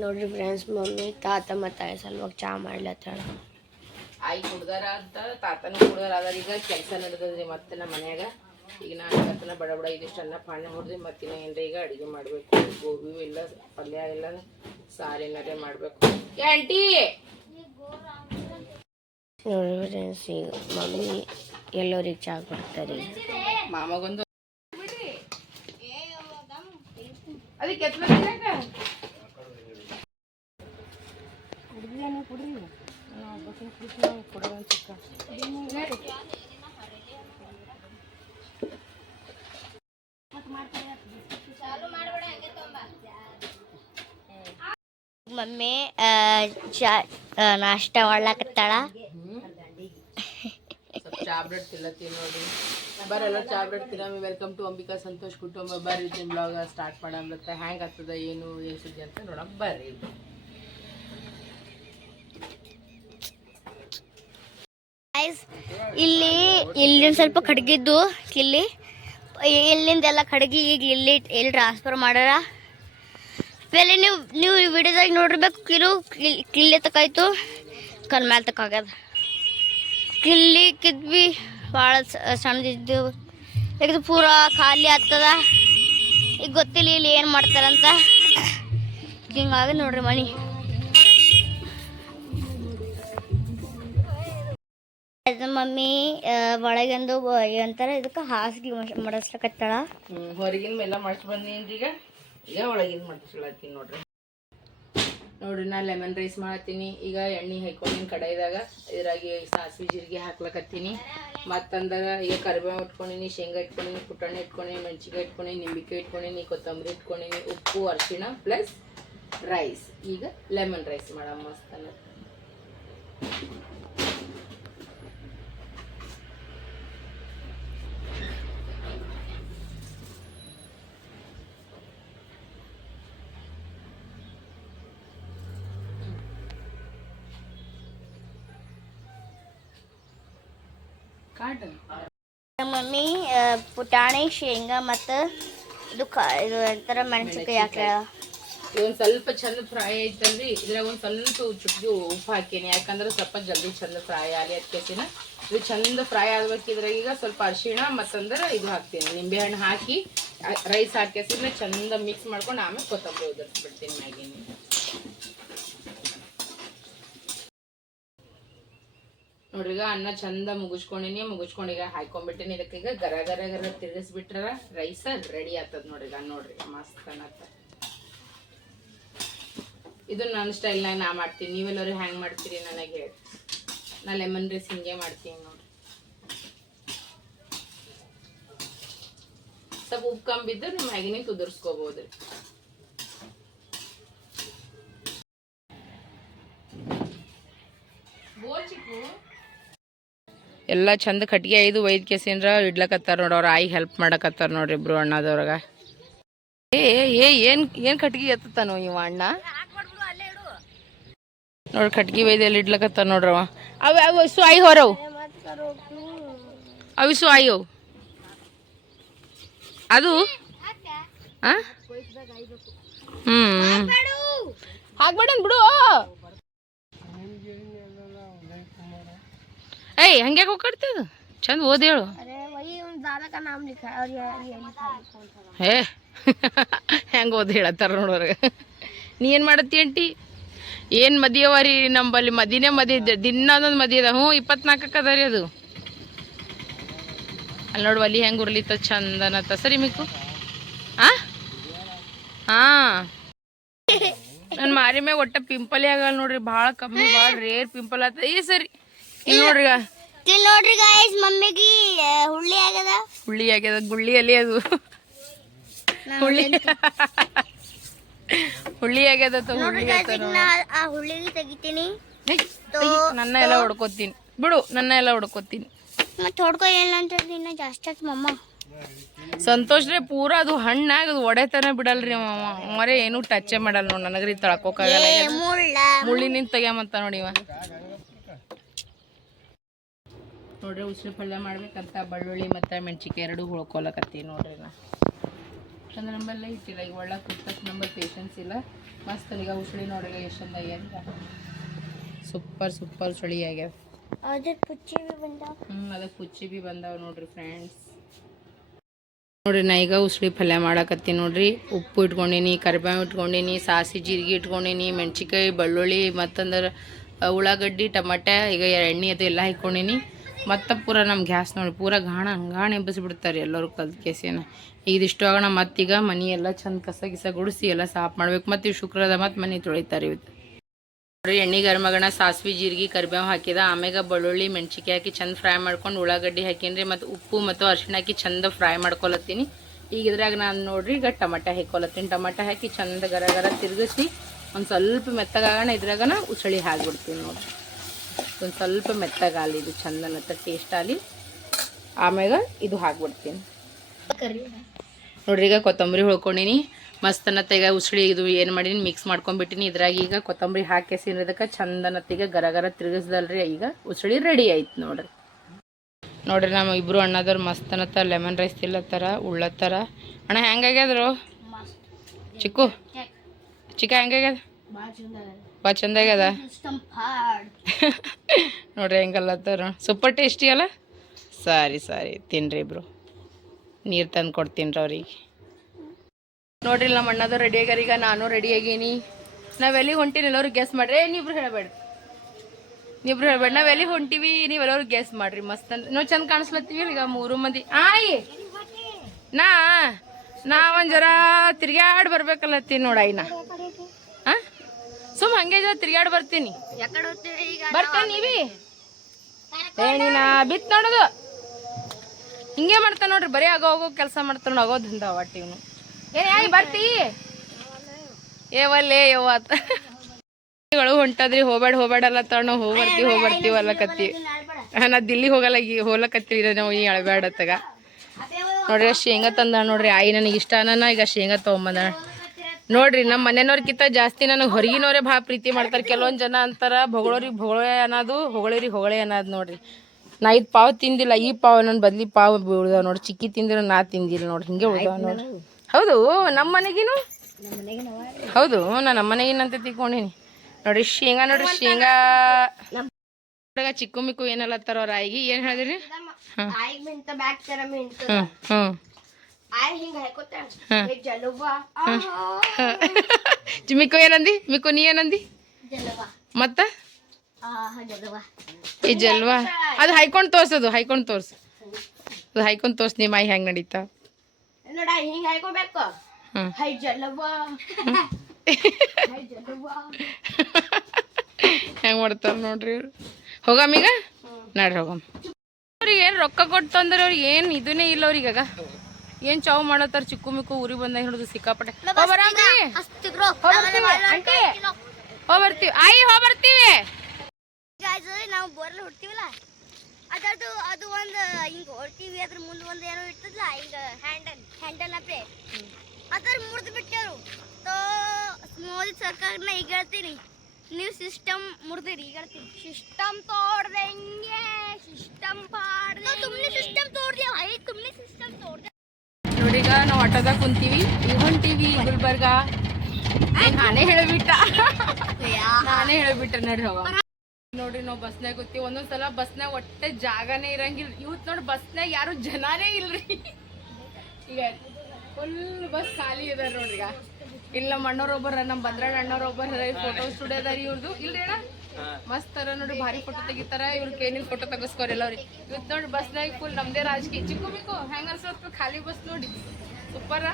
ನೋಡ್ರಿ friends mummy ತಾತ ಮತ್ತು ಸಲ್ವಾಗಿ ಸಲುವಾಗಿ ಚಾ ಮಾಡ್ಲತ್ತಾಳ ಆಯಿ ಕುಡ್ದಾರ ಅಂತ ತಾತನ ಕುಡ್ದಾರ. ಅದಾರ ಈಗ ಕೆಲಸ ನಡೆದದ್ರಿ ಮತ್ತೆ ನಮ್ಮ ಮನ್ಯಾಗ. ಈಗ ನಾನು ಕತ್ತನ ಬಡ ಬಡ ಇದಿಷ್ಟು ಅನ್ನ ಪಾಣೆ ಹೊಡೆದ್ರಿ ಮತ್ತಿನ ಏನರ ಈಗ ಅಡುಗೆ ಮಾಡಬೇಕು. ಗೋಬಿ ಇಲ್ಲ ಪಲ್ಯ ಇಲ್ಲ ಸಾರು ಏನಾರೇ ಮಾಡಬೇಕು. ಆಂಟಿ! ನೋಡ್ರಿ ಫ್ರೆಂಡ್ಸ್ ಈಗ ಮಮ್ಮಿ ಎಲ್ಲರಿಗೆ ಚಾ ಕೊಡ್ತಾರೆ ಮಾಮಗೊಂದು ಅದಕ್ಕೆ ಮಮ್ಮಿ ನಾಷ್ಟ ಮಾಡ್ಲಾಕತ್ತಾಳ? ಸ್ವಲ್ಪ ಚಾ ಬ್ರೆಡ್ ತಿಲ್ಲತ್ತೀವಿ ನೋಡಿ ಬರಲ್ಲ ಚಾಬ್ರೆಡ್ ತಿನ್ನಿ ವೆಲ್ಕಮ್ ಟು ಅಂಬಿಕಾ ಸಂತೋಷ್ ಕುಟುಂಬ. ಬರ್ರಿ ಬ್ಲಾಗ್ ಸ್ಟಾರ್ಟ್ ಮಾಡಮ್ಲತ್ತ ಹ್ಯಾಂಗ್ ಆಗ್ತದ, ಏನು ಸುದ್ದಿ ಅಂತ ಬರ್ರಿ. ಇಲ್ಲಿ ಇಲ್ಲಿ ಸ್ವಲ್ಪ ಕಡಗಿದ್ದು ಇಲ್ಲಿ. ಇಲ್ಲಿಂದೆಲ್ಲ ಕಡಗಿ ಈಗ ಇಲ್ಲಿ ಇಲ್ಲಿ ಟ್ರಾನ್ಸ್ಫರ್ ಮಾಡ್ಯಾರ ಪೆಲೆ ನೀವು ನೀವು ಈ ವಿಡಿಯೋದಾಗ ನೋಡಿರ್ಬೇಕು ಕಿಲು ಕಿಲ್- ಕಿಲ್ಲಿ ತಕಾಯ್ತು ಕಲ್ ಮ್ಯಾಲ ತಕ್ಕಾಗ್ಯದ ಕಿಲ್ಲಿ ಕಿದ್ವಿ, ಭಾಳ ಸಣ್ಣದಿದ್ದು. ಈಗ ಪೂರ ಪೂರಾ ಖಾಲಿ ಆಗ್ತದ. ಈಗ ಗೊತ್ತಿಲ್ಲ ಇಲ್ಲಿ ಏನು ಮಾಡ್ತಾರಂತ. ಹಿಂಗಾಗಿ ನೋಡ್ರಿ ಮನಿ. ಅದು ಮಮ್ಮಿ ಒಳಗಂದು ಅಂತಾರೆ, ಇದಕ್ಕೆ ಹಾಸಿಗೆ ಮಡಸ್ಲಕತ್ತಾಳ. ಹೊರಗಿನ ಎಲ್ಲ ಮಾಡಿಸ್ ಬಂದೀನಿ ಈಗ. ಈಗ ಒಳಗಿನ ಮಾಡ್ಸ್ಲತ್ತೀನಿ ನೋಡ್ರಿ. ನೋಡ್ರಿ, ನಾ ಲೆಮನ್ ರೈಸ್ ಮಾಡತ್ತೀನಿ. ಈಗ ಎಣ್ಣೆ ಹಾಕೊಂಡಿನ ಕಡಾಯಿದಾಗ. ಇದ್ರಾಗಿ ಸಾಸಿವೆ, ಜೀರಿಗೆ ಹಾಕ್ಲಕತ್ತೀನಿ. ಮತ್ತಂದಾಗ ಈಗ ಕರಿಬೇವು ಇಟ್ಕೊಂಡಿನಿ, ಶೇಂಗಾ ಇಟ್ಕೊಂಡಿನಿ, ಪುಟಾಣಿ ಇಟ್ಕೊಂಡಿನಿ ಮೆಣಸಿಕಾಯಿ ಇಟ್ಕೊಂಡಿನಿ, ನಿಂಬಿಕಾಯಿ ಇಟ್ಕೊಂಡಿನಿ, ಕೊತ್ತಂಬರಿ ಇಟ್ಕೊಂಡಿನಿ, ಉಪ್ಪು, ಅರಿಶಿಣ ಪ್ಲಸ್ ರೈಸ್ ಈಗ ಲೆಮನ್ ರೈಸ್ ಮಾಡ ಮಸ್ತ್ ಅನ್ನೋ ಕಾಟ ನಮ್ಮ ಮಮ್ಮಿ ಆ, ಪುಟಾಣಿ, ಶೇಂಗಾ ಮತ್ತು ಇದು ಕ ಇದು ಎಂತರ ಮೆಣಸಿನ್ಕಾಯಿ ಹಾಕ್ಯಾಳ ಒಂದ್ ಸ್ವಲ್ಪ ಚಂದ ಫ್ರೈ ಐತಲ್ರಿ. ಇದ್ರಾಗ ಒಂದು ಸ್ವಲ್ಪ ಚುಟ್ಟಿ ಉಪ್ಪು ಹಾಕೀನಿ. ಯಾಕಂದ್ರೆ ಸ್ವಲ್ಪ ಜಲ್ದಿ ಚಂದ ಫ್ರೈ ಆಗಲಿ ಅದಕ್ಕೆಸಿನ ಇದು ಚಂದ ಫ್ರೈ ಆಗ್ಬೇಕಿದ್ರೆ ಈಗ ಸ್ವಲ್ಪ ಅರಿಶಿಣ ಮತ್ತಂದ್ರೆ ಇದು ಹಾಕ್ತೀನಿ. ನಿಂಬೆ ಹಣ್ಣು ಹಾಕಿ ರೈಸ್ ಹಾಕಿಸಿದ್ರೆ ಚಂದ ಮಿಕ್ಸ್ ಮಾಡ್ಕೊಂಡು ಆಮೇಲೆ ಕೊತ್ತಂಬರಿ ಉದರ್ಸ್ಬಿಡ್ತೀನಿ ಮ್ಯಾಗಿನ. ನೋಡ್ರಿ ಅನ್ನ ಚಂದ ಮುಗಿಸ್ಕೊಂಡಿನಿ, ಮುಗಿಸ್ಕೊಂಡು ಈಗ ಹಾಕೊಂಡ್ಬಿಟ್ಟಿನಿ ಇದಕ್ಕೆ. ಈಗ ಗರ ಗರ ಗರ ತಿರ್ಗಿಸ್ಬಿಟ್ರ ರೈಸ ರೆಡಿ ಆಗ್ತದ ನೋಡ್ರಿ ನೋಡ್ರಿ, ಮಸ್ತ್ ಅನ್ನತ್ತ. ಇದು ನನ್ನ ಸ್ಟೈಲ್ನಾಗ ನಾ ಮಾಡ್ತೀನಿ. ನೀವೆಲ್ಲರೂ ಹ್ಯಾಂಗ್ ಮಾಡ್ತೀರಿ ನನಗೆ ಹೇಳಿ. ನಾ ಲೆಮನ್ ರೈಸ್ ಹಿಂಗೆ ಮಾಡ್ತೀನಿ ನೋಡ್ರಿ. ಸ್ವಲ್ಪ ಉಪ್ಪು ನಿಮ್ಮ ಮ್ಯಾಗಿನೇ ಕುದುರ್ಸ್ಕೋಬೋದ್ರಿ ಎಲ್ಲ ಚಂದ ಕಟ್ಗೆ ಐದು ಒಯ್ದು ಕೇಸಿಂದ್ರ ಇಡ್ಲಕತ್ತಾರ ನೋಡಿ ಆಯಿ ಹೆಲ್ಪ್ ಮಾಡಕತ್ತಾರ ನೋಡ್ರಿ ಇಬ್ರು ಅಣ್ಣದವ್ರಾಗ. ಏ ಏ ಏನ್ ಏನ್ ಕಟ್ಗಿ ಎತ್ತಾನೋ ಇವ ಅಣ್ಣ? ನೋಡ್ರಿ ಕಟ್ಗಿ ಒಯ್ದು ಎಲ್ಲಿ ಇಡ್ಲಕತ್ತಾರ ನೋಡ್ರವ. ಅವ ಆಯ್ ಆಯಿ ಹೊರವು. ಅವಿಸು ಆಯೋ ಅದು? ಆ? ಹ್ಮ್. ಹಾಕ್ಬೇಡನ್ ಬಿಡು. ಏಯ್ ಹಂಗೆ ಅದು? ಚಂದ ಓದ್ ಹೇಳು. ಹೇ ಹೆಂಗೆ ಓದಿ ಹೇಳತ್ತಾರ ನೋಡೋರು ನೀ ಏನು ಮಾಡತ್ತಿ ಅಂಟಿ ಏನು ಮದಿ ಅವ ರೀ ನಂಬಲ್ಲಿ? ಮದಿನೇ ಮದಿ ದಿನ ಒಂದೊಂದು ಮದಿ ಅದ. ಹ್ಞೂ ಇಪ್ಪತ್ನಾಲ್ಕಕ್ಕೆ ಅದ ರೀ ಅದು. ಅಲ್ಲಿ ನೋಡು ಅಲ್ಲಿ ಹೆಂಗೆ ಉರ್ಲಿತ್ತ ಚಂದನತ್ತ ಸರಿ ಮಿಕ್ಕು. ಆ? ಹಾಂ. ನನ್ನ ಮಾರಿ ಮ್ಯಾಗ ಒಟ್ಟ ಪಿಂಪಲ್ ಆಗಲ್ಲ ನೋಡ್ರಿ ಭಾಳ ಕಮ್ಮಿ ಭಾಳ ರೇರ್ ಪಿಂಪಲ್ ಆತ ಈ ಸರಿ. ನೋಡ್ರಿ ಇಲ್ಲಿ ನೋಡ್ರಿ ಗಾಯ್ಸ್ ಮಮ್ಮಿಗೆ ಹುಳ್ಳಿ ಆಗ್ಯದ. ಹುಳ್ಳಿ ಆಗ್ಯದ ಗುಳ್ಳಿಯಲ್ಲಿ ಅದು. ಹುಳ್ಳಿ ಹುಳ್ಳಿ ಆಗ್ಯದ ಹುಳ್ಳಿ ಆ ಹುಳ್ಳಿಗೆ ತೆಗಿತೀನಿ. ನನ್ನ ಎಲ್ಲ ಹೊಡ್ಕೋತೀನಿ. ಬಿಡು ನನ್ನ ಎಲ್ಲ ಹೊಡ್ಕೋತೀನಿ. ಮತ್ತೆ ಹೊಡ್ಕೊ ಏನಂತ ಇನ್ನ ಜಾಸ್ತಿ ಆಯ್ತು ಮಮ್ಮ. ಸಂತೋಷ್ ರೀ ಪೂರ ಅದು ಹಣ್ಣಾಗ ಅದು ಒಡೆತನ ಬಿಡಲ್ರಿ ಮರೆ ಏನು ಟಚ್ ಮಾಡಲ್ಲ ನೋಡಿ ನನಗ್ರಿ ತಳ್ಕೋಕಾಗಲ್ಲ ಮುಳ್ಳಿನಿಂದ ತೆಗ್ಯಾಮಂತ ನೋಡಿ ಇವ. ನೋಡ್ರಿ ಉಸಿರು ಪಲ್ಯ ಮಾಡ್ಬೇಕಂತ ಬೆಳ್ಳುಳ್ಳಿ ಮತ್ತು ಮೆಣಸಿಕಾಯಿ ಎರಡು ಹುಳ್ಕೊಲಕತ್ತೀನಿ ನೋಡ್ರಿ ನಾ. ಅಂದ್ರೆ ನಂಬಲ್ಲ ಇಟ್ಟಿಲ್ಲ ಈಗ ಒಳ್ಳೆ ಕುತ್ತಕ್ಕೆ ನಂಬರ್ ಪೇಷನ್ಸ್ ಇಲ್ಲ. ಮಸ್ತ್ ಈಗ ಉಸಳಿ ನೋಡ್ರಿ ಎಷ್ಟು ಚಂದ ಆಗ್ಯಾದ ಸೂಪರ್ ಸೂಪರ್ ಸುಳಿ ಆಗ್ಯಾವ. ಅದಕ್ಕೆ ಪುಚ್ಚಿ ಬಂದಾವ. ಹ್ಞೂ ಅದಕ್ಕೆ ಪುಚ್ಚಿ ಬಿ ಬಂದಾವ ನೋಡ್ರಿ ಫ್ರೆಂಡ್ಸ್ ನೋಡ್ರಿ ನಾ ಈಗ ಉಸಳಿ ಪಲ್ಯ ಮಾಡಾಕತ್ತೀನಿ ನೋಡ್ರಿ. ಉಪ್ಪು ಇಟ್ಕೊಂಡೀನಿ ಕರಿಬೇವು ಇಟ್ಕೊಂಡೀನಿ ಸಾಸಿ ಜೀರಿಗೆ ಇಟ್ಕೊಂಡೀನಿ ಮೆಣ್ಸಿಕಾಯಿ ಬೆಳ್ಳುಳ್ಳಿ ಮತ್ತಂದ್ರೆ ಉಳ್ಳಾಗಡ್ಡಿ ಟಮಾಟೆ ಈಗ ಎಣ್ಣೆ ಅದು ಎಲ್ಲ ಹಾಕ್ಕೊಂಡೀನಿ ಮತ್ತೆ ಪೂರ ನಮ್ಮ ಗ್ಯಾಸ್ ನೋಡಿ, ಪೂರ ಗಾಣ ಗಾಣ ಎಬ್ಬಿಸ್ಬಿಡ್ತಾರೆ ಎಲ್ಲರೂ ಕಲ್ ಕೆಸಿನ. ಈಗ ಇದಿಷ್ಟು ಆಗೋಣ, ಮತ್ತೀಗ ಮನೆ ಎಲ್ಲ ಚಂದ ಕಸ ಗಿಸ ಗುಡಿಸಿ ಎಲ್ಲ ಸಾಫ್ ಮಾಡ್ಬೇಕು. ಮತ್ತು ಇವು ಶುಕ್ರದ ಮತ್ತು ಮನೆ ತೊಳಿತಾರೆ ಇವತ್ತು ನೋಡ್ರಿ ಎಣ್ಣೆ ಗರ್ಮಗಣ ಸಾಸ್ವಿ, ಜೀರಿಗೆ, ಕರಿಬೇವು ಹಾಕಿದ, ಆಮ್ಯಾಗ ಬೆಳ್ಳುಳ್ಳಿ ಮೆಣಸಿಕಾಯಿ ಹಾಕಿ ಚಂದ ಫ್ರೈ ಮಾಡ್ಕೊಂಡು ಉಳ್ಳಾಗಡ್ಡಿ ಹಾಕಿನ್ರಿ ಮತ್ತು ಉಪ್ಪು ಮತ್ತು ಅರಿಶಿಣ ಹಾಕಿ ಚಂದ ಫ್ರೈ ಮಾಡ್ಕೊಳತ್ತೀನಿ ಈಗ ಇದ್ರಾಗ ನಾನು ನೋಡ್ರಿ, ಈಗ ಟಮಾಟ ಹಾಕೊಲತ್ತೀನಿ. ಟಮಾಟ ಹಾಕಿ ಚಂದ ಗರ ಗರ ತಿರುಗಿಸಿ ಒಂದು ಸ್ವಲ್ಪ ಮೆತ್ತಗಾಗೋಣ, ಇದ್ರಾಗನ ಉಸಳಿ ಹಾಕ್ಬಿಡ್ತೀನಿ ನೋಡ್ರಿ. ಒಂದು ಸ್ವಲ್ಪ ಮೆತ್ತಗಾಲಿ ಇದು ಚಂದ ಅನ್ನತ್ತ ಟೇಸ್ಟ್ ಆಗಲಿ ಆಮ್ಯಾಗ ಇದು ಹಾಕ್ಬಿಡ್ತೀನಿ. ನೋಡ್ರಿ ಈಗ ಕೊತ್ತಂಬರಿ ಹೊಳ್ಕೊಂಡಿನಿ. ಮಸ್ತನತ್ತ ಈಗ ಉಸಳಿ ಇದು ಏನು ಮಾಡೀನಿ ಮಿಕ್ಸ್ ಮಾಡ್ಕೊಂಡ್ಬಿಟ್ಟಿನಿ. ಇದ್ರಾಗ ಈಗ ಕೊತ್ತಂಬರಿ ಹಾಕಿ ಸಿನ್ನದಕ್ಕೆ ಚಂದನತ್ತೀಗ ಗರ ಗರ ತಿರುಗಿಸ್ದಲ್ರಿ ಈಗ ಉಸಳಿ ರೆಡಿ ಆಯ್ತು ನೋಡ್ರಿ. ನೋಡ್ರಿ ನಮ್ಮ ಇಬ್ಬರು ಅಣ್ಣದವ್ರು ಮಸ್ತನತ್ತ ಲೆಮನ್ ರೈಸ್ ತಿಲ್ಲತ್ತಾರ ಉಳ್ಳತ್ತಾರ. ಅಣ್ಣ ಹೆಂಗಾಗ್ಯದ್ರು ಚಿಕ್ಕು. ಚಿಕ್ಕ ಹೆಂಗಾಗ್ಯದ ಭಾಳ ಚಂದ. ಆಗ್ಯದ ನೋಡ್ರಿ ಹೆಂಗಲ್ಲ ಸೂಪರ್ ಟೇಸ್ಟಿ ಅಲ್ಲ? ಸರಿ ಸರಿ. ತಿನ್ರಿ ಇಬ್ರು ನೀರು ತಂದು ಕೊಡ್ತೀನಿ ರೀ ಅವ್ರಿಗೆ. ನೋಡ್ರಿ ನಮ್ಮ ಅಣ್ಣದು ರೆಡಿ ಆಗ್ಯಾರ. ಈಗ ನಾನು ರೆಡಿ ಆಗೀನಿ. ನಾವೆಲ್ಲಿಗೆ ಹೊಂಟೀನಿ ಎಲ್ಲರೂ ಗೆಸ್ ಮಾಡ್ರಿ. ನೀವ್ರು ನೀಬ್ರು ಹೇಳಬೇಡ ನೀವ್ರು ಹೇಳಬೇಡ ನಾವ್ ಎಲ್ಲಿಗೆ ಹೊಂಟಿವಿ ನೀವೆಲ್ಲರೂ ಗೆಸ್ ಮಾಡ್ರಿ. ಮಸ್ತ್ ಅಂದ್ರೆ ನಾವು ಚಂದ ಕಾಣಿಸ್ಲತ್ತೀವಿ ಈಗ ಮೂರು ಮಂದಿ. ಆಯ್! ನಾ ನಾ ಒಂದ್ ಜರ ತಿರ್ಗ್ಯಾಡ್ ಬರ್ಬೇಕಲ್ಲತ್ತೀನಿ ನಾ ಸುಮ್ ಹಂಗೆ ತಿರ್ಗಾಡ್ ಬರ್ತೀನಿ. ಬರ್ತಾನೆ ನೀವಿ. ಏ ನೀನ ಬಿತ್ ನೋಡೋದು. ಹಿಂಗೆ ಮಾಡ್ತಾನೆ ನೋಡ್ರಿ ಬರೀ ಆಗೋ ಹೋಗೋ ಕೆಲಸ ಮಾಡ್ತಾನ ನೋಡ್, ಆಗೋ ದಂದ ಒಟ್ಟು ಇವನು. ಏ ಆಯ್ ಬರ್ತಿ. ಏವಲ್ಲೇ ಗಳು ಹೊಂಟದ್ರಿ ಹೋಗ್ಬೇಡ ಹೋಗ್ಬೇಡಲ್ಲ ತಗೊಂಡು ಹೋಗ್ ಬರ್ತೀವಿ ಹೋಗ್ ಬರ್ತೀವಿ ಅಲ್ಲಕತ್ತಿ ನಾ ದಿಲ್ಲಿ ಹೋಗಲ್ಲ ಈ ಹೋಗ್ಲಕತ್ತೀವಿ ನಾವು ಈ ಅಳಬೇಡತ್ತಾಗ ತಗ ನೋಡ್ರಿ ಶೇಂಗಾ ತಂದ ನೋಡ್ರಿ ಆಯಿ ನನಗೆ ಇಷ್ಟ ಅನ್ನ ಈಗ ಶೇಂಗಾ ತೊಗೊಂಬಂದ ನೋಡ್ರಿ ನಮ್ಮ ಮನೆಯವ್ರಕ್ಕಿಂತ ಜಾಸ್ತಿ ನನಗೆ ಹೊರಗಿನವ್ರೆ ಭಾಳ ಪ್ರೀತಿ ಮಾಡ್ತಾರೆ. ಕೆಲವೊಂದು ಜನ ಅಂತಾರ ಹೊಗಳೋರಿಗೆ ಹೊಗಳೆ ಅನ್ನೋದು ಹೊಗಳೇರಿ ಹೊಗಳೇ ಅನ್ನೋದು ನೋಡ್ರಿ. ನಾ ಇದು ಪಾವ್ ತಿಂದಿಲ್ಲ ಈ ಪಾವ್ ನನ್ನ ಬದ್ಲಿ ಪಾವ್ ಉಳ್ದಾವ ನೋಡ್ರಿ. ಚಿಕ್ಕಿ ತಿಂದಿರ ನಾ ತಿಂದಿಲ್ಲ ನೋಡ್ರಿ. ಹಿಂಗೆ ಉಳ್ದಾವ ನೋಡ್ರಿ. ಹೌದು ನಮ್ಮ ಮನೆಗಿನು ಹೌದು ನಾ ನಮ್ಮ ಮನೆಗಿನಂತ ತಿಳ್ಕೊಂಡಿನಿ. ನೋಡ್ರಿ ಶೇಂಗಾ ನೋಡ್ರಿ ಶೇಂಗಾ. ಚಿಕ್ಕು ಮಿಕ್ಕು ಏನಲ್ಲತ್ತಾರ ತರೋ ರಾಯಿಗೆ ಏನು ಹೇಳಿದ್ರಿ? ಹ್ಞೂ ಹ್ಞೂ ಮಿಕ್ಕು ಏನಂದಿ ಮಿಕ್ಕು ನೀ ಏನಂದಿ ಜಲುವಾ ಮತ್ತ ಈ ಜಲ್ವಾ ಅದು ಹೈಕೊಂಡ್ ತೋರ್ಸದು ಹೈಕೊಂಡು ತೋರ್ಸು ಅದು ಹೈಕೊಂಡು ತೋರ್ಸ್ ನಿಮ್ಮ ಮಾಯಿ ಹೆಂಗ್ ನಡೀತಾ ನೋಡ ಹಿಂಗ ಹೈಕೋಬೇಕು ಹೈ ಜಲುವ ಹೆಂಗ್ ಮಾಡ್ತಾರ ನೋಡ್ರಿ ಇವ್ರು ಹೋಗಮ್ಮೀಗ ನಡ್ರಿ ಹೋಗಮ್ ಅವ್ರಿಗೆ ಏನು ರೊಕ್ಕ ಕೊಟ್ಟು ಅಂದ್ರೆ ಅವ್ರಿಗೆ ಏನು? ಇದನ್ನೇ ಇಲ್ಲ ಅವ್ರಿಗಾಗ. ಏನು ಚಾವ್ ಮಾಡತ್ತಾರ? ಚಿಕ್ಕು ಮಿಕ್ಕು ಊರಿ ಬಂದ ಹಿಡಿದು ಸಿಕ್ಕಾಪಟ್ಟೆ. ಹೋಗ್ಬರ್ತೀವಿ ಆಯಿ ಹೋಗ್ಬರ್ತೀವಿ ನಾವು ಬೋರ್ಲ್ ಹುಡ್ತೀವಲ್ಲ? ಅದರದು ಅದು ಒಂದು ಹಿಂಗ ಹೊಡ್ತೀವಿ. ಅದ್ರ ಮುಂದೆ ಒಂದು ಏನೋ ಇರ್ತದಲ್ಲ ಈಗ ಹ್ಯಾಂಡಲ್ ಹ್ಯಾಂಡಲ್ ಅಪ್ಪೆ ಅದ್ರ ಮುರಿದು ಬಿಟ್ಟರು ತೋ ಮೋದಿ ಸರ್ಕಾರನ ಈಗ ಹೇಳ್ತೀನಿ ನೀವು ಸಿಸ್ಟಮ್ ಮುರಿದಿರಿ ಈಗ ಹೇಳ್ತೀನಿ ಸಿಸ್ಟಮ್ ತೋಡ್ದಂಗೆ ಸಿಸ್ಟಮ್ ಪಾಡ್ದೆ ತುಮ್ನೆ ಸಿಸ್ಟಮ್ ತೋಡ್ದೆ ಐ ತುಮ್ನೆ ಸಿಸ್ಟಮ್ ತೋಡ್ದೆ ನೋಡಿ ಈಗ ನಾವು ಆಟೋದಾಗ ಕುಂತೀವಿ. ಈಗ ಹೊಂಟೀವಿ ಗುಲ್ಬರ್ಗ ನಾನೇ ಹೇಳಿಬಿಟ್ಟ. ನಾನೇ ಹೇಳಿಬಿಟ್ಟೆ ನೋಡ್ರಿ ಹೋಗ ನೋಡ್ರಿ ನಾವು ಬಸ್ನಾಗ ಕೂತೀವಿ. ಒಂದೊಂದ್ಸಲ ಬಸ್ನಾಗ ಒಟ್ಟೆ ಜಾಗನೇ ಇರಂಗಿಲ್ಲ ಇವತ್ತು ನೋಡಿ ಬಸ್ನಾಗ ಯಾರು ಜನಾನೇ ಇಲ್ರಿ. ಈಗ ಫುಲ್ ಬಸ್ ಖಾಲಿ ಇದೆ ನೋಡ್ರಿ ಈಗ. ಇಲ್ಲ ನಮ್ಮ ಅಣ್ಣವ್ರ ಒಬ್ಬರ ನಮ್ಮ ಭದ್ರಣ್ಣ ಅಣ್ಣವ್ರ ಒಬ್ಬರ ಫೋಟೋ ಸ್ಟುಡಿಯೋ ಅದಾರ ಇವ್ರದ್ದು ಇಲ್ರಿ ಅಣ್ಣ? ಮಸ್ತ್ ಅರ ನೋಡಿ, ಭಾರಿ ಫೋಟೋ ತೆಗಿತಾರ. ಇವ್ರ ಕೇನಿಲ್ ಫೋಟೋ ತೆಗಿಸ್ಕೋರಿ ಎಲ್ಲವ್ರಿ ಇವತ್ತು ನೋಡಿ ಬಸ್ನಾಗ ಫುಲ್ ನಮ್ದೇ ರಾಜಕೀಯ. ಚಿಕ್ಕು ಬೇಕು ಹೆಂಗ ಅನ್ಸತ್ತು ಖಾಲಿ ಬಸ್ ನೋಡಿ. ಸೂಪರ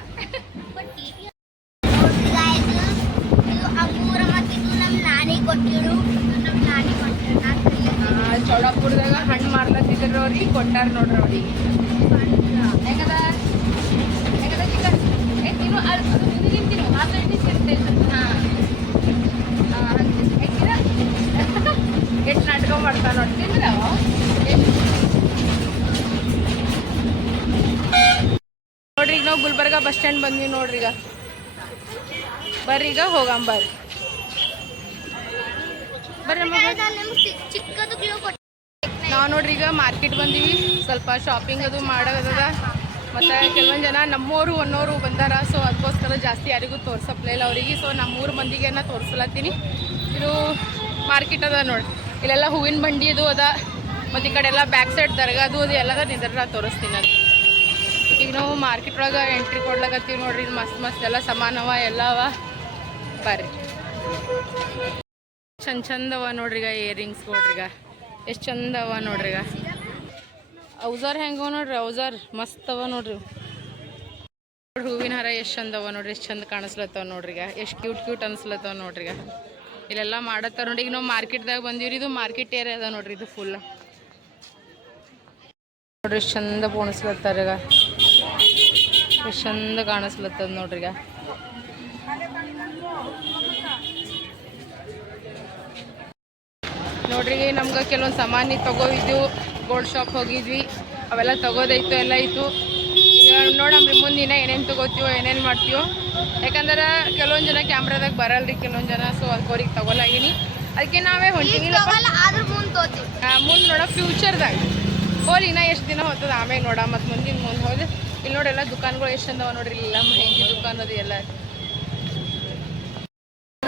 ಚೌಡಾಪುರದಾಗ ಹಣ್ಣು ಮಾರ್ಲತ್ತಿದ್ರು ಅವ್ರಿಗೆ, ಕೊಟ್ಟಾರ ನೋಡ್ರಿ ಅವ್ರಿಗೆ. ಹೆಂಗದ? ಹೆಂಗದ ಚಿಕನ್? ತಿನ್ನು ಅದು ತಿನ್ನು ಹಾಂ ಎಷ್ಟು ನಾಟಕ ಮಾಡ್ತಾ ನೋಡಿ ತಿಂದ್ರ ನೋಡ್ರಿ ಈಗ ನಾವು ಗುಲ್ಬರ್ಗ ಬಸ್ ಸ್ಟ್ಯಾಂಡ್ ಬಂದ್ವಿ ನೋಡ್ರಿ ಈಗ. ಬರ್ರಿ ಈಗ ಹೋಗಂ ಬರ್ರಿ. ಬರ್ರಿ ಅಮ್ಮ, ಬರ್ರಿ. ನಿಮ್ಗೆ ಚಿಕ್ಕದು ಗ್ಲೂ ಕೊಟ್ಟು ನಾವು ನೋಡ್ರಿ ಈಗ ಮಾರ್ಕೆಟ್ ಬಂದೀವಿ. ಸ್ವಲ್ಪ ಶಾಪಿಂಗ್ ಅದು ಮಾಡೋದದ. ಮತ್ತು ಕೆಲವೊಂದು ಜನ ನಮ್ಮೋರು ಒನ್ನೋರು ಬಂದಾರ. ಸೊ ಅದಕ್ಕೋಸ್ಕರ ಜಾಸ್ತಿ ಯಾರಿಗೂ ತೋರ್ಸಪ್ಲೇ ಇಲ್ಲ ಅವರಿಗೆ. ಸೊ ನಮ್ಮೂರು ಮಂದಿಗೆ ತೋರಿಸ್ಲತ್ತೀನಿ ಇದು ಮಾರ್ಕೆಟ್ ಅದ ನೋಡಿ ಇಲ್ಲೆಲ್ಲ ಹೂವಿನ ಬಂಡಿ ಅದು ಅದ. ಮತ್ತು ಈ ಕಡೆ ಎಲ್ಲ ಬ್ಯಾಕ್ ಸೈಡ್ ದರ್ಗಾದು ಅದು ಎಲ್ಲದ ನಿಂದ್ರ ತೋರಿಸ್ತೀನಿ ಅದು. ಈಗ ನಾವು ಮಾರ್ಕೆಟ್ ಒಳಗೆ ಎಂಟ್ರಿ ಕೊಡ್ಲಾಕತ್ತೀವಿ ನೋಡ್ರಿ ಮಸ್ತ್ ಮಸ್ತ್ ಎಲ್ಲ ಸಮಾನವ ಎಲ್ಲ ಅವ. ಬರ್ರಿ. ಚಂದ ಚಂದ ಅವ ನೋಡ್ರಿಗ ಇಯರಿಂಗ್ಸ್ ನೋಡ್ರಿಗ ಎಷ್ಟು ಚಂದ ಅವ ನೋಡ್ರಿ ಈಗ. ಔಜಾರ್ ಹೆಂಗವ ನೋಡ್ರಿ, ಔಜಾರ್ ಮಸ್ತ್ ಅವ ನೋಡ್ರಿ. ಹೂವಿನ ಹಾರ ಎಷ್ಟು ಚಂದ ಅವ ನೋಡ್ರಿ, ಎಷ್ಟು ಚಂದ ಕಾಣಿಸ್ಲತ್ತವ ನೋಡ್ರಿಗ ಎಷ್ಟು ಕ್ಯೂಟ್ ಕ್ಯೂಟ್ ಅನ್ಸ್ಲತ್ತವ ನೋಡ್ರಿಗ ಇಲ್ಲೆಲ್ಲ ಮಾಡತ್ತಾರ ನೋಡಿ. ಈಗ ನಾವು ಮಾರ್ಕೆಟ್ದಾಗ ಬಂದಿವ್ರಿ, ಇದು ಮಾರ್ಕೆಟ್ ಏರಿಯಾ ಅದ ನೋಡ್ರಿ, ಇದು ಫುಲ್ ನೋಡ್ರಿ ಚಂದ ಪೋಣಿಸ್ಲತ್ತಾರ ಈಗ. ಎಷ್ಟು ಚಂದ ಕಾಣಿಸ್ಲತ್ತದ ನೋಡ್ರಿ ಈಗ. ನೋಡ್ರಿ, ನಮ್ಗೆ ಕೆಲವೊಂದು ಸಾಮಾನು ತಗೋವಿದ್ವು. ಗೋಲ್ಡ್ ಶಾಪ್ ಹೋಗಿದ್ವಿ. ಅವೆಲ್ಲ ತಗೋದೈತು, ಎಲ್ಲ ಇತ್ತು ನೋಡಮ್ರಿ ಮುಂದಿನ ಏನೇನು ತಗೋತೀವೋ ಏನೇನು ಮಾಡ್ತೀವೋ. ಯಾಕಂದ್ರೆ ಕೆಲವೊಂದು ಜನ ಕ್ಯಾಮ್ರಾದಾಗ ಬರಲ್ರಿ ಕೆಲವೊಂದು ಜನ ಸೊ ಅದಕ್ಕೆ ಅವ್ರಿಗೆ ತಗೊಲಾಗಿನಿ ಅದಕ್ಕೆ ನಾವೇ ಹೊಂಟೀವಿ. ಮುಂದ್ ನೋಡ ಫ್ಯೂಚರ್ದಾಗ. ಹೋಲಿ ಇನ್ನ ಎಷ್ಟು ದಿನ ಹೋಗ್ತದೆ ಆಮೇಲೆ ನೋಡ ಮತ್ತು ಮುಂದಿನ ಮುಂದೆ ಹೋದ್ರೆ. ಇಲ್ಲಿ ನೋಡಿ ಎಲ್ಲ ದುಕಾನ್ಗಳು ಎಷ್ಟು ಅಂದವ ನೋಡ್ರಿ ಇಲ್ಲ ಹೆಂಗೆ ದುಕಾನ್ ಅದು ಎಲ್ಲ.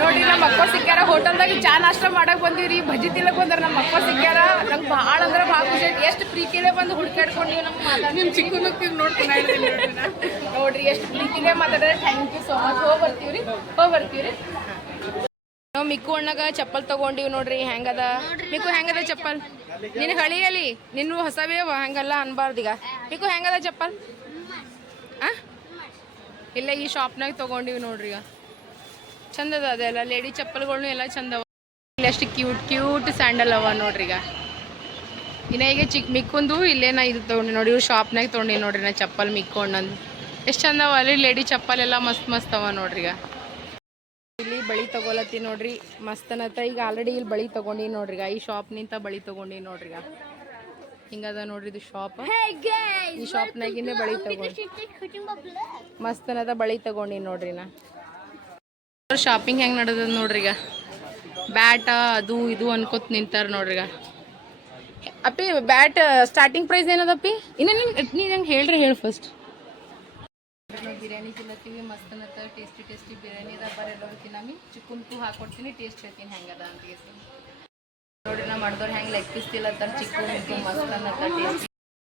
ನೋಡ್ರಿ ನಮ್ಮ ಮಕ್ಕ ಸಿಕ್ಕ್ಯಾರ. ಹೋಟೆಲ್ದಾಗ ಚಾ ನಾಷ್ಟ ಮಾಡಕ್ ಬಂದಿವ್ರಿ. ಭಜಿ ತಿನ್ನಕ್ ಬಂದ್ರ ನಮ್ಮ ಮಕ್ಕ ಸಿಕ್ಕ್ಯಾರ. ನಂಗೆ ಭಾಳ ಅಂದ್ರೆ ಭಾಳ ಖುಷಿ ಆಯ್ತು. ಎಷ್ಟು ಪ್ರೀತಿಲೇ ಬಂದು ಹುಡುಕಾಡ್ಕೊಂಡು ನೀವು ಮಾತಾಡಿ ನಿಮ್ಮ ಚಿಕ್ಕ ನೋಡ್ಕೊಂಡು ನೋಡ್ರಿ ಎಷ್ಟು ಪ್ರೀತಿಲೇ ಮಾತಾಡಿದ್ರೆ ಥ್ಯಾಂಕ್ ಯು ಸೊ ಮಚ್ ಹೋಗಿ ಬರ್ತೀವ್ರಿ. ಹೋಗಿ ಬರ್ತೀವ್ರಿ. ನಾವು ಮಿಕ್ಕು ಅಣ್ಣಗ ಚಪ್ಪಲ್ ತಗೊಂಡಿವಿ ನೋಡ್ರಿ. ಹೆಂಗದ? ಮಿಕ್ಕು ಹೆಂಗದ ಚಪ್ಪಲ್? ನಿನ್ ಹಳಿಯಲ್ಲಿ? ನಿನ್ನ ಹೊಸವೇ ಹಂಗಲ್ಲ ಅನ್ಬಾರ್ದೀಗ ಮಿಕ್ಕು ಹೆಂಗದ ಚಪ್ಪಲ್? ಆ? ಇಲ್ಲ ಈ ಶಾಪ್ನಾಗ ತಗೊಂಡಿವಿ ನೋಡ್ರಿ ಈಗ. ಚಂದ ಅದ ಅದೆಲ್ಲ ಲೇಡಿ ಚಪ್ಪಲ್ಗಳ್ನು ಎಲ್ಲ ಚಂದ ಅವ ಇಲ್ಲಿ ಅಷ್ಟು ಕ್ಯೂಟ್ ಕ್ಯೂಟ್ ಸ್ಯಾಂಡಲ್ ಅವ ನೋಡ್ರಿ ಈಗ. ಇನ್ನ ಈಗ ಚಿಕ್ಕ ಮಿಕ್ಕೊಂದು ಇಲ್ಲೇ ನಾ ಇದು ತೊಗೊಂಡು ನೋಡಿ ಇವ್ರು ಶಾಪ್ನಾಗ ತಗೊಂಡಿ ನೋಡ್ರಿ ನಾ ಚಪ್ಪಲ್ ಮಿಕ್ಕೊಂಡಂದು. ಎಷ್ಟು ಚಂದ ಅವ ಅಲ್ಲಿ ಲೇಡಿ ಚಪ್ಪಲ್ ಎಲ್ಲ ಮಸ್ತ್ ಮಸ್ತ್ ಅವ ನೋಡ್ರಿ ಈಗ. ಇಲ್ಲಿ ಬಳಿ ತಗೊಳತ್ತಿ ನೋಡ್ರಿ ಮಸ್ತ್ ಅನ್ನತ್ತ ಈಗ ಆಲ್ರೆಡಿ ಇಲ್ಲಿ ಬಳಿ ತಗೊಂಡಿ ನೋಡ್ರಿ ಈಗ. ಈ ಶಾಪ್ ನಿಂತ ಬಳಿ ತಗೊಂಡಿ ನೋಡ್ರಿ ಹಿಂಗದ ನೋಡ್ರಿ ಇದು ಶಾಪ್ ಈ ಶಾಪ್ನಾಗಿಂದ ಬಳಿ ತಗೊಂಡು. ಮಸ್ತ್ ಅನ್ನದ ಬಳಿ ತಗೊಂಡಿ ನೋಡ್ರಿ ನಾ. ಶಾಪಿಂಗ್ ಹೆಂಗ್ ನಡೆದ ನೋಡ್ರಿ ಈಗ? ಬ್ಯಾಟ ಅದು ಇದು ಅನ್ಕೋತ ನಿಂತಾರ ನೋಡ್ರಿ ಈಗ. ಅಪ್ಪಿ ಬ್ಯಾಟ್ ಸ್ಟಾರ್ಟಿಂಗ್ ಪ್ರೈಸ್ ಏನದಪ್ಪಿ ಇನ್ನ ನಿಮ್ಗೆ ನೀನ್ ಹೆಂಗೆ ಹೇಳ್ರಿ ಹೇಳಿ ಫಸ್ಟ್ ನಾವು ಬಿರಿಯಾನಿ ತಿನ್ನತ್ತೀವಿ ಮಸ್ತ್ ಅನ್ನತ್ತ ಟೇಸ್ಟಿ ಟೇಸ್ಟಿ ಬಿರಿಯಾನಿ ಅದ. ಬರೆಲ್ಲ ತಿನ್ನಮಿ ಚಿಕ್ಕನ್ಕು ಹಾಕೊಡ್ತೀನಿ ಟೇಸ್ಟ್ ಹೇಳ್ತೀನಿ ಹೆಂಗದ ಅಂತ ನೋಡ್ರಿ ನಾ ಮಾಡ್ದವ್ರು ಹೆಂಗೆ ಲೆಗ್ ಪೀಸ್ ತಿಲ್ಲತ್ತಾರ ಚಿಕ್ಕನ್ ಮಸ್ತ್ ಅನ್ನತ್ತ ಟೇಸ್ಟ್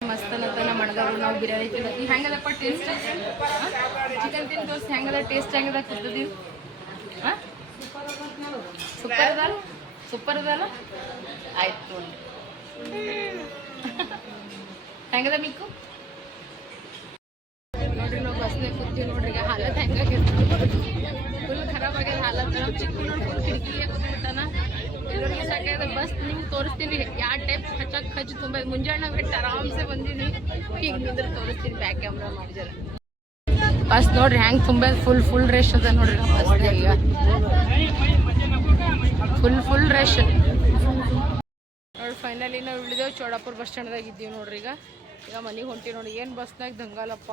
ಮಸ್ತ್ ಅನ್ನತ್ತ ನಾ ಮಾಡ್ದವ್ರು ನಾವು ಬಿರಿಯಾನಿ ತಿನ್ನತ್ತೀವಿ. ಹೆಂಗದಪ್ಪ ಟೇಸ್ಟ್ ಚಿಕನ್ ತಿನ್ ದೋಸ್ತ್ ಹೆಂಗದ ಟೇಸ್ಟ್ ಹೆಂಗದ ಕುದ್ದದಿ ಹಾಂ ಸೂಪರ್ ಅದಲ್ಲ ಸೂಪರ್ ಅದಲ್ಲ ಆಯ್ತು ಹೆಂಗದ ಮಿಕ್ಕು? ನೋಡ್ರಿ, ನಾವು ಬಸ್ನಾಗ ಕೂತೀವಿ ನೋಡ್ರಿ ಹಾಲತ್ ಹೆಂಗಾಗೈತಿ ಫುಲ್ ಖರಾಬ್ ಆಗ್ಯದ ಹಾಲತ್. ನಮ್ಮ ಚಿಕ್ಕ ನೋಡಿ ಫುಲ್ ಕಿಟಕಿಗೆ ಕೂತ್ಬಿಟ್ಟಾನ ಎಲ್ಲರಿಗೂ ಸಾಕಾಗ್ಯದ ಬಸ್ ನಿಮ್ಗೆ ತೋರಿಸ್ತೀನಿ. ಯಾವ ಟೈಪ್ ಹಚ್ಚಾಕ್ ಹಚ್ಚಿ ತುಂಬ ಮುಂಜಾನೆ ಬಿಟ್ಟು ಆರಾಮ್ಸೆ ಬಂದೀನಿ ಈಗ ನಿಂದ್ರೆ ತೋರಿಸ್ತೀನಿ ಬ್ಯಾಕ್ ಕ್ಯಾಮ್ರಾ ಮಾಡಿದಾರ ಬಸ್ ನೋಡ್ರಿ ಹ್ಯಾಂಗ್ ತುಂಬ ಫುಲ್ ಫುಲ್ ರಶ್ ಅದ ನೋಡ್ರಿ ಬಸ್ ಈಗ. ಫುಲ್ ಫುಲ್ ರಶ್ ನೋಡಿ ಫೈನಲಿ ನಾವು ಇಳಿದೇವು ಚೋಡಾಪುರ ಬಸ್ ಸ್ಟ್ಯಾಂಡ್ದಾಗ ಇದ್ದೀವಿ ನೋಡ್ರಿ ಈಗ. ಈಗ ಮನೆಗೆ ಹೊಂಟಿ ನೋಡಿ ಏನು ಬಸ್ನಾಗ ದಂಗಾಲಪ್ಪ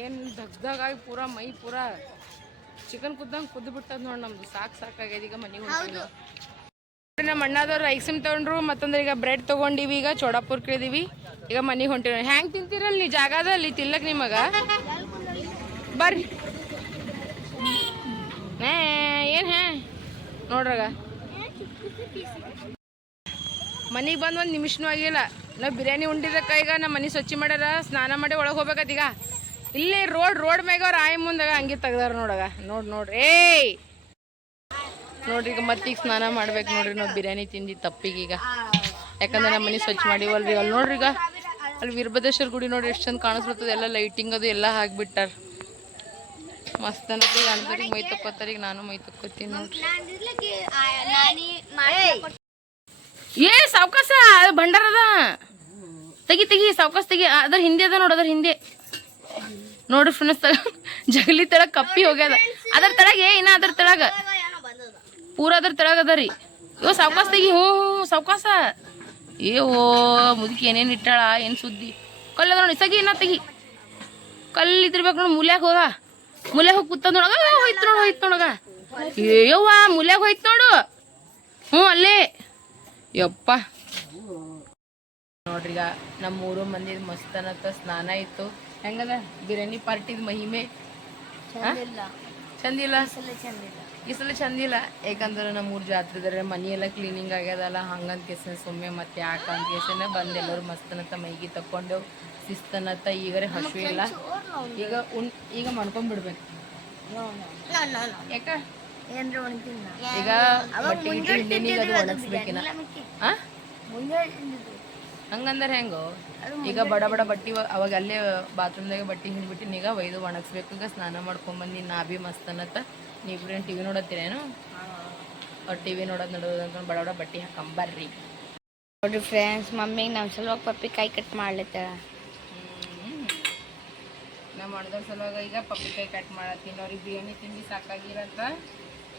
ಏನು ದಗ್ದಾಗಾಗಿ ಪೂರ ಮೈ ಪೂರ ಚಿಕನ್ ಕುದ್ದಂಗೆ ಕುದ್ದು ಬಿಟ್ಟದ ನೋಡಿ ನಮ್ದು, ಸಾಕು ಸಾಕಾಗ್ಯದ ಈಗ ಮನೆಗೆ ಹೊಂಟಿ ನಮ್ಮ ಅಣ್ಣದವ್ರು ಐಸ್ ಸಿಮ್ ತೊಗೊಂಡ್ರು, ಮತ್ತಂದ್ರೆ ಈಗ ಬ್ರೆಡ್ ತೊಗೊಂಡಿವಿ, ಈಗ ಚೋಡಾಪುರ್ ಕೇಳಿದೀವಿ ಈಗ ಮನೆಗೆ ಹೊಂಟಿವಿ ಹ್ಯಾಂಗೆ ತಿಂತೀರಲ್ಲ ನೀ ಜಾಗದಲ್ಲಿ ತಿಲ್ಲಕ್ ನಿಮಗ? ಬರ್ರಿ. ಏನು ಹೇ? ನೋಡ್ರಾಗ. ಮನೆಗೆ ಬಂದು ಒಂದು ನಿಮಿಷನೂ ಆಗಿಲ್ಲ. ನಾವು ಬಿರಿಯಾನಿ ಉಂಡಿದಕ್ಕ ಈಗ ನಮ್ಮ ಮನೆ ಸ್ವಚ್ಛ ಮಾಡ್ಯಾರ, ಸ್ನಾನ ಮಾಡಿ ಒಳಗೆ ಹೋಗ್ಬೇಕತ್ ಈಗ. ಇಲ್ಲೇ ರೋಡ್ ರೋಡ್ ಮ್ಯಾಗ ಅವ್ರು ಆಯ್ ಮುಂದಾಗ ಹಂಗೆ ತೆಗ್ದಾರ ನೋಡಗ. ನೋಡಿ ನೋಡ್ರಿ ಏಯ್! ನೋಡ್ರಿ ಈಗ ಮತ್ತೀಗ ಸ್ನಾನ ಮಾಡ್ಬೇಕು ನೋಡ್ರಿ ನಾವು ಬಿರಿಯಾನಿ ತಿಂದಿ ತಪ್ಪಿಗೀಗ ಯಾಕಂದ್ರೆ ನಮ್ಮ ಮನೆ ಸ್ವಚ್ಛ ಮಾಡಿವಲ್ರಿ. ಅಲ್ಲಿ ನೋಡ್ರಿ ಈಗ ಅಲ್ಲಿ ವೀರಭದ್ರೇಶ್ವರ ಗುಡಿ ನೋಡ್ರಿ ಎಷ್ಟು ಚಂದ ಕಾಣಿಸ್ಬಿಡ್ತದೆ. ಎಲ್ಲ ಲೈಟಿಂಗ್ ಅದು ಎಲ್ಲ ಹಾಕ್ಬಿಟ್ಟಾರ. ಮಸ್ತ್ ಅನ್ನತ್ತೆ ಅಣ್ದವ್ರಿಗೆ ಮೈ ತಕ್ಕೋತಾರ, ಈಗ ನಾನು ಮೈ ತಕ್ಕೋತೀನಿ ನೋಡ್ರಿ. ಏ ಸಾವ್ಕಾಸ ಭಂಡಾರ ಅದ. ತೆಗಿ ತೆಗಿ, ಸಾವ್ಕಾಸ ತೆಗಿ. ಅದ್ರ ಹಿಂದೆ ಅದ ನೋಡು, ಅದ್ರ ಹಿಂದೆ. ನೋಡ್ರಿ ಫ್ರೆಂಡ್ಸ್ ತಗ, ಜಗಲಿ ತಳಗ ಕಪ್ಪಿ ಹೋಗ್ಯದ. ಅದ್ರ ತೆಳಗೆ, ಇನ್ನ ಅದ್ರ ತಳಗ. ಪೂರ ಅದ್ರ ತಳಗ ಅದ ರೀ. ಇವ ಸಾವ್ಕಾಸ ತೆಗಿ ಹ್ಞೂ ಹ್ಞೂ ಸಾವ್ಕಾಸ. ಏ, ಓ, ಮುದುಕಿ ಏನೇನು ಇಟ್ಟಾಳ, ಏನು ಸುದ್ದಿ. ಕಲ್ಲ ನೋಡಿ ಸಗಿ ಇನ್ನ ತೆಗಿ. ಕಲ್ಲಿದ್ದಿರ್ಬೇಕು ನೋಡಿ, ಮೂಲ್ಯಾಗ ಹೋಗ ಮೂಲ್ಯಾಗ ಹೋಗಿ ನೋಡಗ ಹೋಯ್ತು ನೋಡು ಹೋಯ್ತು ನೋಡಗ ಏಯವ್ವ ಮುಲ್ಯಾಗ ಹೋಯ್ತು ನೋಡು. ಹ್ಞೂ ಅಲ್ಲೇ. ಯಪ್ಪ. ನೋಡ್ರಿ ಈಗ ನಮ್ಮ ಮೂರು ಮಂದಿ ಮಸ್ತ್ ಅನ್ನತ್ತ ಸ್ನಾನ ಇತ್ತು. ಹೆಂಗದ? ಬಿರಿಯಾನಿ ಪಾರ್ಟಿದ ಮಹಿಮೆ? ಚಂದಿಲ್ಲ? ಈ ಸಲ ಚಂದಿಲ್ಲ. ಯಾಕಂದ್ರೆ ನಮ್ಮ ಊರ್ ಜಾತ್ರೆ ಇದಾರೆ ಮನಿ ಎಲ್ಲ ಕ್ಲೀನಿಂಗ್ ಆಗ್ಯದಲ್ಲ ಹಂಗಂತ ಕೇಸನ್ ಸುಮ್ಮನೆ ಮತ್ತೆ ಯಾಕಂತ ಅಂತ ಕೇಸನೆ ಬಂದು ಎಲ್ಲರೂ ಮಸ್ತನತ್ತ ಮೈಗಿ ತಕೊಂಡು ಶಿಸ್ತನತ್ತ ಈಗರೆ ಹಸು ಇಲ್ಲ. ಈಗ ಉಣ್ ಈಗ ಮಾಡ್ಕೊಂಡ್ಬಿಡ್ಬೇಕು ಯಾಕ? ಈಗ ಬಟ್ಟೆ ಒಣಗಿಸ್ಬೇಕಿನ. ಹಂಗಂದ್ರೆ ಹೆಂಗೋ ಈಗ ಬಡ ಬಡ ಬಟ್ಟಿ ಅವಾಗ ಅಲ್ಲೇ ಬಾತ್ರೂಮ್ದಾಗ ಬಟ್ಟಿ ಹಿಂಡ್ಬಿಟ್ಟು ಈಗ ಒಯ್ದು ಒಣಗಿಸ್ಬೇಕು. ಈಗ ಸ್ನಾನ ಮಾಡ್ಕೊಂಬಂದು ನಾ ಭೀ ಮಸ್ತ್ ನೀವ್ರೇನು ಟಿ ವಿ ನೋಡತ್ತೀರೇನು ಅವ್ರು ಟಿ ವಿ ನೋಡೋದು ನೋಡೋದು ಅಂತ ಬಡ ಬಡ ಬಟ್ಟಿ ಹಾಕೊಂಬರ್ರಿ ನೋಡ್ರಿ ಫ್ರೆಂಡ್ಸ್ ಮಮ್ಮಿಗೆ ನಮ್ಮ ಸಲುವಾಗಿ ಪಪ್ಪಿ ಕಾಯಿ ಕಟ್ ಮಾಡ್ಲತ್ತಾಳ ನಮ್ಮ ಮಾಡಿದ್ರ ಸಲುವಾಗ ಈಗ ಪಪ್ಪಿಕಾಯಿ ಕಟ್ ಮಾಡತ್ತೀನಿ. ಅವ್ರಿಗೆ ಬಿರಿಯಾನಿ ತಿಂಡಿ ಸಾಕಾಗಿರತ್ತ.